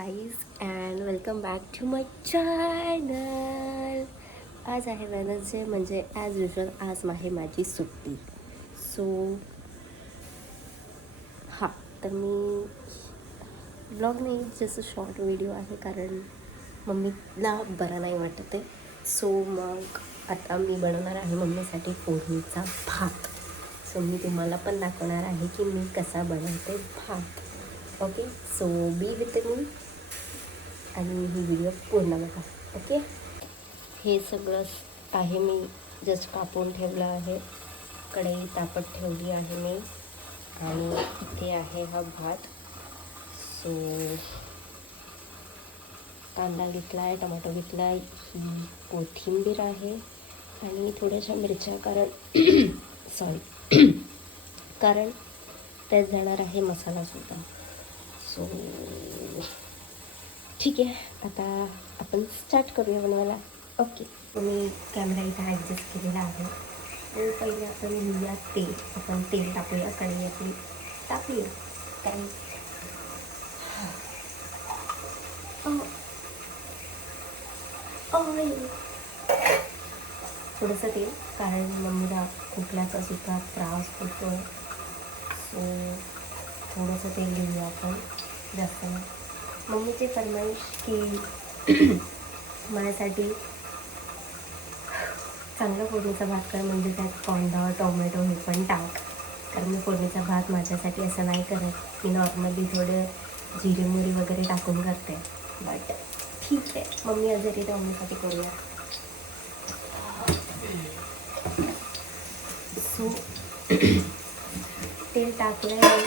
guys and welcome back to my channel. आज आहे Wednesday म्हणजे ॲज युजल आज आहे माझी सुट्टी. सो हां, तर मी ब्लॉग नाही जसं शॉर्ट व्हिडिओ आहे कारण मम्मीला बरं नाही वाटत आहे. सो मग आता मी बनवणार आहे मम्मीसाठी फोडणीचा भात. सो मी तुम्हाला पण दाखवणार आहे की मी कसा बनवते भात. Okay, so B with me आणि ही व्हिडिओ पूर्ण बघा. ओके, हे सगळं आहे मी जस्ट कापून ठेवलं आहे. कढई तापत ठेवली आहे मी आणि इथे आहे हा भात. सो कांदा घेतला आहे, टोमॅटो घेतला आहे, ही कोथिंबीर आहे आणि थोड्याशा मिरच्या सॉरी कारण त्यात जाणार आहे मसालासुद्धा. सो ठीक आहे, आता आपण स्टार्ट करूया बनवायला. ओके, मी कॅमेरा इथं ॲडजस्ट केलेला आहे. तर पहिले आपण लिहूया तेल. आपण तेल टाकूया, कढई आपली टाकूया कारण थोडंसं तेल कारण मम्मीला खोकल्याचा सुद्धा त्रास होतो. सो थोडंसं तेल घेऊया आपण, जास्त नाही. मम्मीची फरमाईश की माझ्यासाठी चांगलं फोडणीचा भात कर, म्हणजे त्यात कांदा टोमॅटो हे पण टाक. कारण मी फोडणीचा भात माझ्यासाठी असं नाही करत, मी नॉर्मली थोडं जिरे मोहरी वगैरे टाकून करते. बट ठीक आहे, मम्मी आजारी तर मम्मीसाठी करूया. सो तेल टाकलं आहे.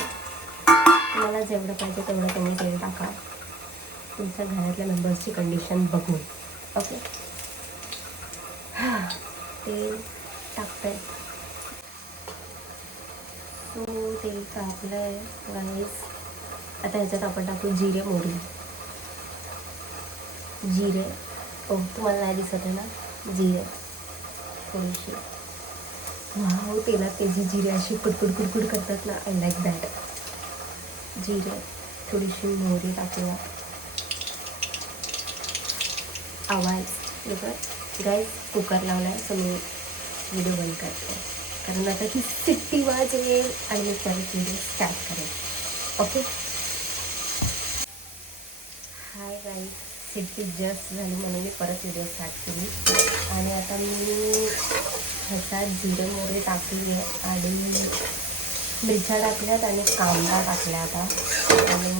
तुम्हाला जेवढं पाहिजे तेवढं तुम्ही तेल टाका, तुमच्या घरातल्या मेंबर्सची कंडिशन बघून. ओके, तेल टाकतं आहे. सो तेल टाकलं आहे गाईस. आता ह्याच्यात आपण टाकू जिरे मोहरी. जिरे तुम्हाला नाही दिसत आहे ना, जिरे थोडीशी. वाव, तेलात त्याची जिरे अशी कुडकुड कुडकुड करतात ना, आय लाईक दॅट. जिरे, थोडीशी मोहरी टाकूया. आवाज बघा गाईस, कुकर लावला आहे. सो मी व्हिडिओ बंद करते कारण आता ती सिट्टी वाजेल आणि मी परत व्हिडिओ स्टार्ट करेन. Okay, hi guys, city just झाली म्हणून मी परत व्हिडिओ स्टार्ट केली. आणि आता मी ह्याच्यात जिरे मोहरी टाकली आहे आणि मिरच्या टाकल्यात आणि कांदा टाकला आता. आणि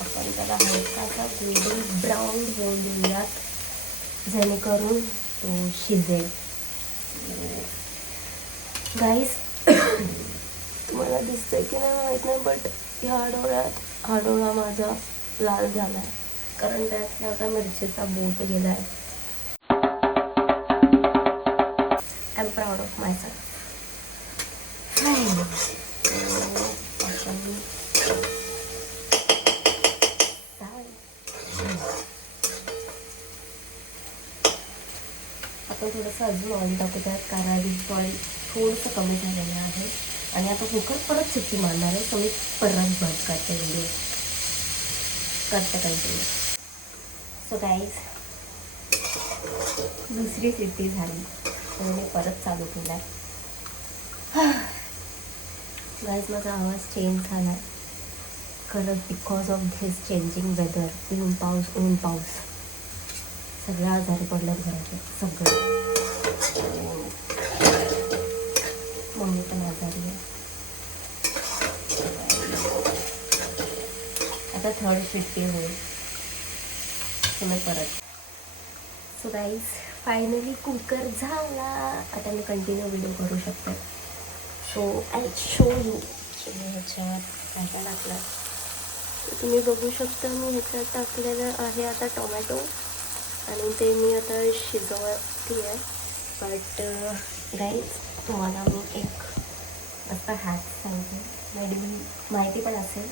आपण त्याला हलकासा गोल्डन ब्राऊन होऊन देऊयात जेणेकरून तो शिजेल. गाईस, तुम्हाला दिसतंय की नाही माहीत नाही, बट ह्या डोळा माझा लाल झाला आहे कारण त्यातल्या आता मिरचीचा बोट गेला आहे. I am proud of my self. आपण थोडंसं अजून ऑइल टाकू त्यात कारण ऑइल थोडंसं कमी झालेलं आहे. आणि आता कुकर परत शिट्टी मारणार आहे. सो मी परत बंद करते, व्हिडिओ करते कंटिन्यू. सो गाईज, दुसरी शिट्टी झाली तर मी परत चालू केला आहे. गाईज, माझा आवाज चेंज झाला आहे खरंच because of this changing weather. ऊन पाऊस सगळं आजारी पडलं घरातलं, सगळं. मम्मी पण आजारी आहे. आता थर्ड शिट्टी होईल तुम्ही परत. सो गाईज, फायनली कुकर झाला. आता मी कंटिन्यू व्हिडिओ करू शकते. So I show you. मी ह्याच्यात काय काय टाकलं तुम्ही बघू शकता. मी ह्याच्यात टाकलेलं आहे आता टोमॅटो आणि ते मी आता शिजवते आहे. बट गाईज, तुम्हाला मी एक असा हॅक सांगते, माहिती पण असेल.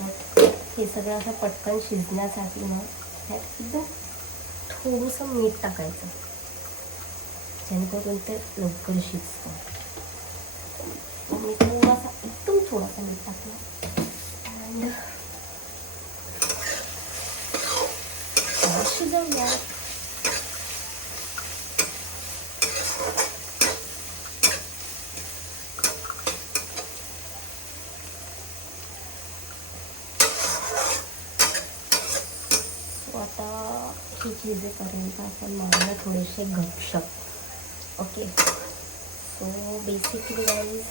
बट हे सगळं असं पटकन शिजण्यासाठी ना ह्यात एकदम थोडंसं मीठ टाकायचं जेणेकरून ते लवकर शिजतं. मी एकदम थोडासा मीठ टाकलं. अँड शिजवूया. आता ही शिजेपर्यंत आपण मारूया थोडेसे गपशप. ओके, सो बेसिकली गाईज,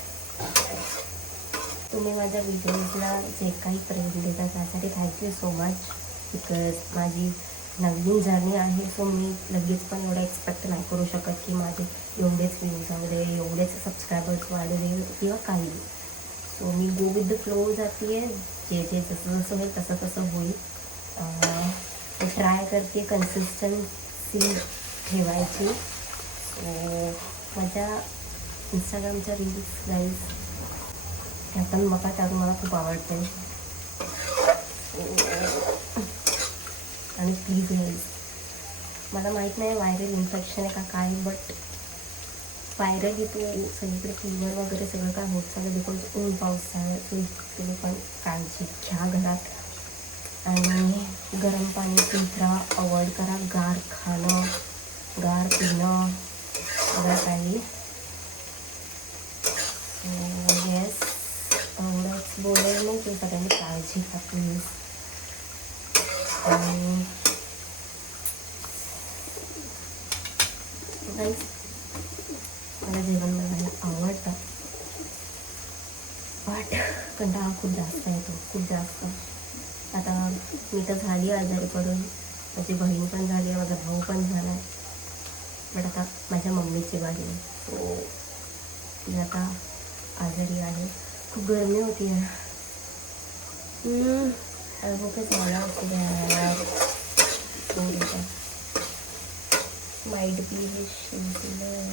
तुम्ही माझ्या व्हिडिओजला जे काही प्रेम देता त्यासाठी थँक्यू सो मच. बिकॉज माझी नवीन जर्नी आहे, सो मी लगेच पण एवढं एक्सपेक्ट नाही करू शकत की माझे एवढेच व्ह्यूज जाऊ दे, एवढेच सबस्क्रायबर्स वाढू दे किंवा काही. So me go with the flow जाते आहे. जे जसं जसं होईल तसं तसं होईल. ट्राय करते कन्सिस्टन्सी ठेवायची. सो माझ्या इंस्टाग्रामच्या रील्स गाईज त्या पण बघा, त्यातून मला खूप आवडते. आणि प्लीज गाईज, मला माहीत नाही व्हायरल इन्फेक्शन आहे का काय, बट व्हायरल येतो सगळीकडे, फीवर वगैरे सगळं काय होत चाललं बिकॉज ऊन पाऊस आहे. सो तुम्ही पण काळजी घ्या घरात. आणि गरम पाणी पीत राहा, अवॉइड करा गार खाणं, गार पिणं, सगळं काही. येस, एवढंच बोलेल मी की सगळ्यांनी काळजी घ्या प्लीज. आणि गाईज, मला जेवण बनायला आवडतं, बट कंटाळा खूप जास्त येतो, खूप जास्त. आता मी तर झाली आजारी पडून, माझी बहीण पण झाली आहे, माझा भाऊ पण झाला आहे, बट आता माझ्या मम्मीची बारी आहे. सो ती आता आजारी आहे. खूप गरमी होती आहे. खूपच मला होती यार. माइट बी हे शिजलं.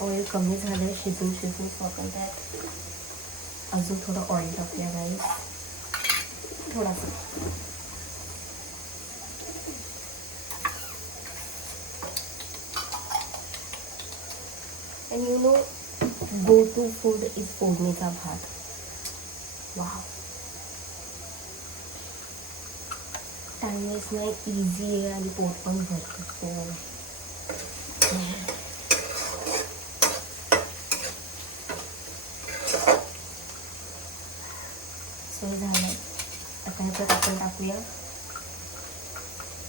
ऑइल कमी झालं आहे शिजून शिजून. सो आपण त्यात अजून थोडं ऑइल टाकूया गाईस, थोडासा. And you know, go to food is फोडणीचा भात. वाव, टाइम वेस्ट नाही, इझी आहे आणि पोट पण भरतो. सो झालं. आता ह्याच्यात आपण टाकूया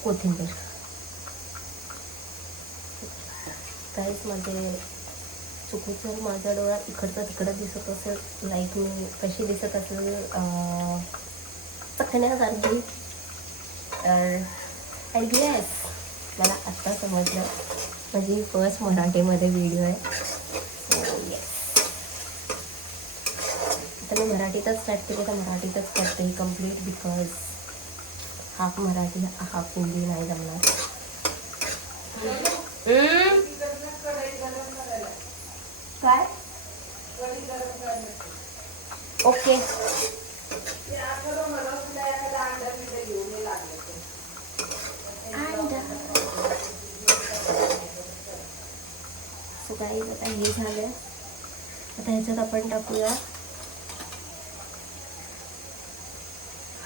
कोथिंबीर. काहीच म्हणजे चुकून जर माझा डोळा इकडचा तिकडं दिसत असेल, लाईक मी कशी दिसत असेल चकण्यासारखी, तर येस, मला आत्ता समजलं. माझी फर्स्ट मराठीमध्ये व्हिडिओ आहे. सो येस, तर मी मराठीतच स्टार्ट केली, तर मराठीतच करते complete, because half Marathi half Hindi नाही जमणार. काय ओके. सो काही आता हे झालं. आता ह्याच्यात आपण टाकूया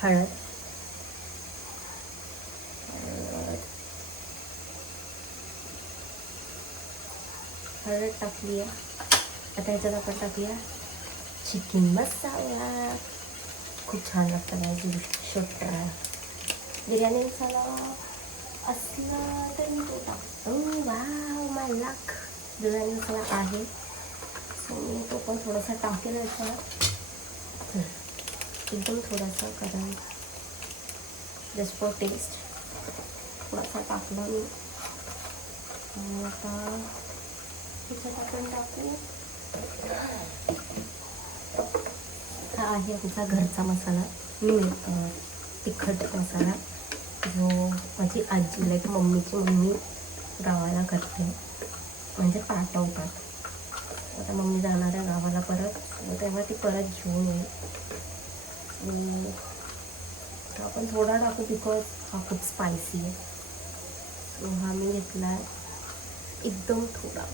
हळद. हळद टाकली आहे. आता ह्याच्यात आपण टाकूया चिकन मसाला. खूप छान लागतं माझी शुड ट्राय. बिर्याणी मसाला असला तर मी तो टाकतो. वाव, माय लक, बिर्याणी मसाला आहे. सो मी तो पण थोडासा टाकेल याच्यात, एकदम थोडासा, कारण जस्ट फॉर टेस्ट थोडासा टाकला मी. आता त्याच्यात आपण टाकू, हा आहे आमचा घरचा मसाला, तिखट मसाला, जो माझी आजी लाईक मम्मीची मम्मी गावाला करते, म्हणजे पाठवतात. आता मम्मी जाणार आहे गावाला परत, तेव्हा ती परत घेऊन येईल. तर आपण थोडा टाकू बिकॉज हा खूप स्पायसी आहे. सो हा मी घेतला आहे एकदम थोडा.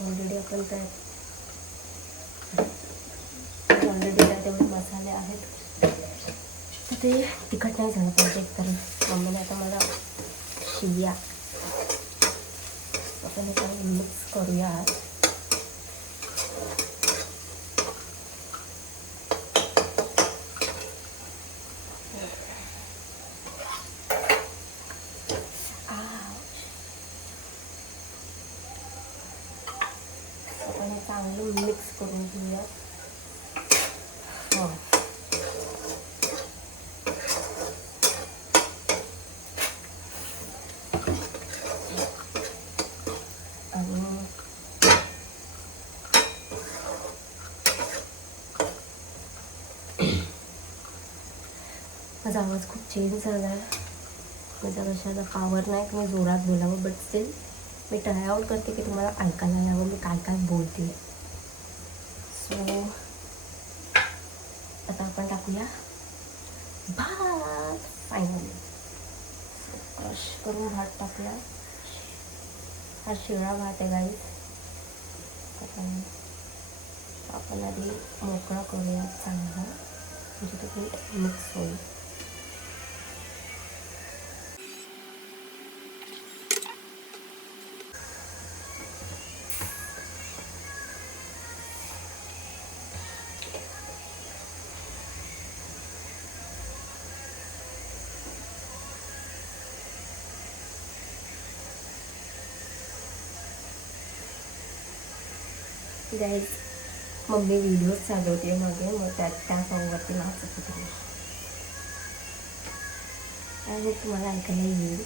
ऑलरेडी आपण त्यात एवढे मसाले आहेत तर ते तिखट नाही झालं पाहिजे. तर मम्मीने आता मला शिया आपण हे काही मिक्स करूया. आपण हे चांगलं मिक्स करून घेऊया. हो माझा आवाज खूप चेंज झाला आहे. माझ्या कशाला पावर नाही की मी जोरात बोलावं, but still me try out करते की तुम्हाला ऐकायला यावं मी काय काय बोलते. सो आता आपण टाकूया भात. फायनली क्रश करून भात टाकूया. हा शिळा भात आहे गाईस. आपण आधी मोकळा करूया चांगला, म्हणजे तो पीठ मिक्स होईल. गाईज मम्मी व्हिडिओज चालवते मागे, मग त्या सॉंगवरती नाचत होते आणि तुम्हाला ऐकायला येईल.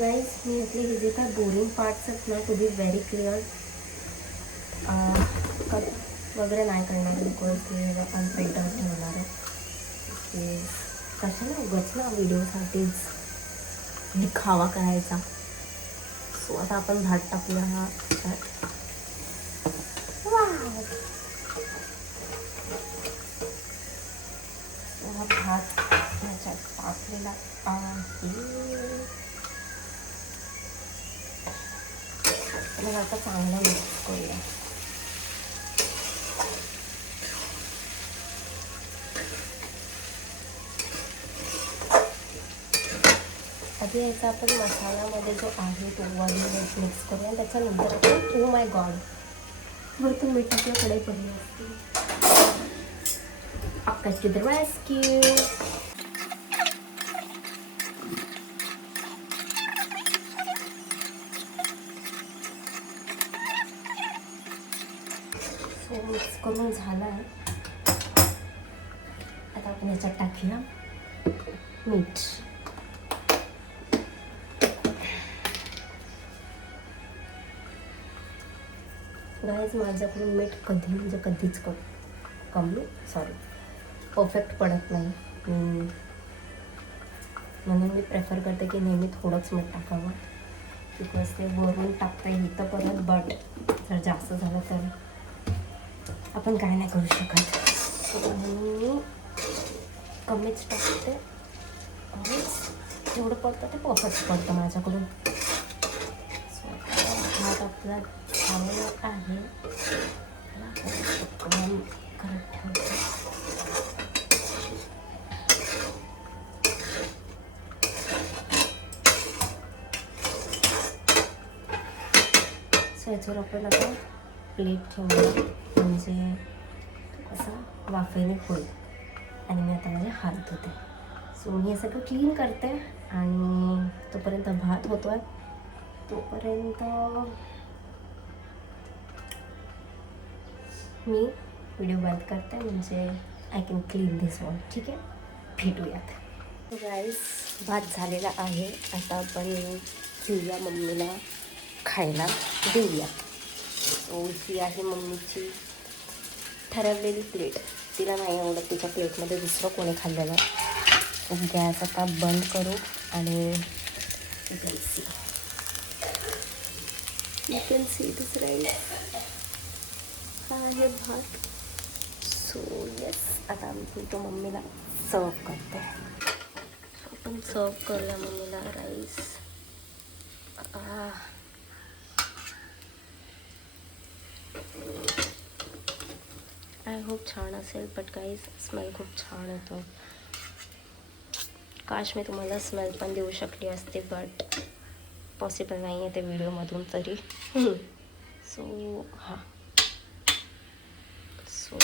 गाईज मी म्हटले हे जे काय बोरिंग पार्ट्स आहेत ना, to be very clear cut वगैरे नाही करणार बिकॉज मी अनफिल्टर ठेवणार आहे की कशाला उगाच ना व्हिडिओसाठीच दिखावा करायचा. सो आता आपण भात टाकूया. हा भात ह्याच्यात टाकलेला आहे. मग आता चांगला मिक्स करूया. आधी याचा आपण मसाल्यामध्ये जो आहे तो वाली मिक्स करूया. त्याच्यानंतर आपण ओ माय गॉड वरतून मीठ आपल्याकडे पडली असते. Akka to the rescue. So mix करून झाला आहे. आता आपण याच्यात टाकूया मीठ. गाईज माझ्याकडून मीठ कधीच कमी परफेक्ट पडत नाही. म्हणून मी प्रेफर करते की नेहमी थोडंच मीठ टाकावं बिकॉज ते वरून टाकता येतं परत, बट जर जास्त झालं तर आपण काय नाही करू शकत. म्हणून कमीच टाकते आणि जेवढं पडतं ते परफेक्ट पडतं माझ्याकडून. सो भात आपला झालेला आहे. करत ठेवते. सो याच्यावर आपण आता प्लेट ठेवूया म्हणजे असं वाफेने होईल. आणि मी आता माझे हात धुते. सो मी हे सगळं क्लीन करते आणि तोपर्यंत भात होतो आहे. तोपर्यंत मी व्हिडिओ बंद करते म्हणजे I can clean this one. ठीक आहे, भेटूयात. सो गाईस भात झालेला आहे. आता आपण घेऊया मम्मीला खायला देऊया. सो ही आहे मम्मीची ठरवलेली प्लेट. तिला नाही आवडत तिच्या प्लेटमध्ये दुसरं कोणी खाल्लेलं. गॅस आता बंद करू आणि You can see this, right? हा आहे भात. सो येस, आता मी तो मम्मीला सर्व करते. आपण सर्व करूया मम्मीला राईस. आय होप छान असेल, बट गाईज स्मेल खूप छान येतो. काश मी तुम्हाला स्मेल पण देऊ शकली असते, बट पॉसिबल नाही आहे ते व्हिडिओमधून तरी. सो हां, सो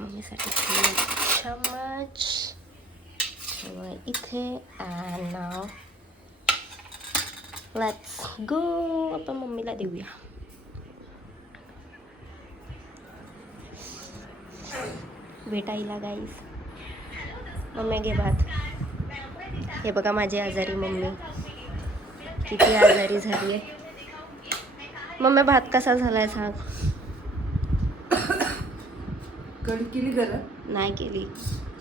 मम्मीसाठी चम्मच ठेवा इथे. And now let's go. आपण मम्मीला देऊया. भेटायला गाईज. मम्मी घे भात. हे बघा माझी आजारी मम्मी किती आजारी झाली आहे. मम्मी भात कसा झालाय सांग. कढी केली गरम? नाही केली,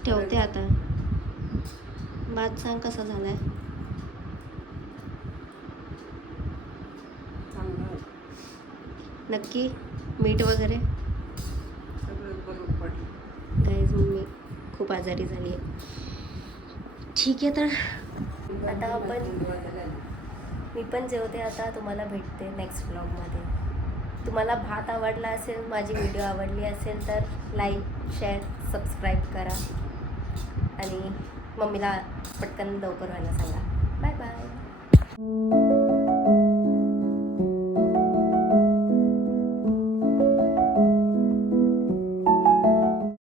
ठेवते आता. भात सांग कसा झालाय. चांगलं नक्की मीठ वगैरे. सगळं बरोबर पडलं. गाईज मम्मी खूप आजारी झाली आहे. ठीक आहे, तर आता मी पण जेवते आता. तुम्हाला भेटते नेक्स्ट व्लॉगमध्ये. तुम्हाला भात आवडला असेल, माझी व्हिडिओ आवडली असेल तर लाईक, शेअर, सबस्क्राईब करा आणि मम्मीला पटकन लवकर व्हायला सांगा. Bye bye.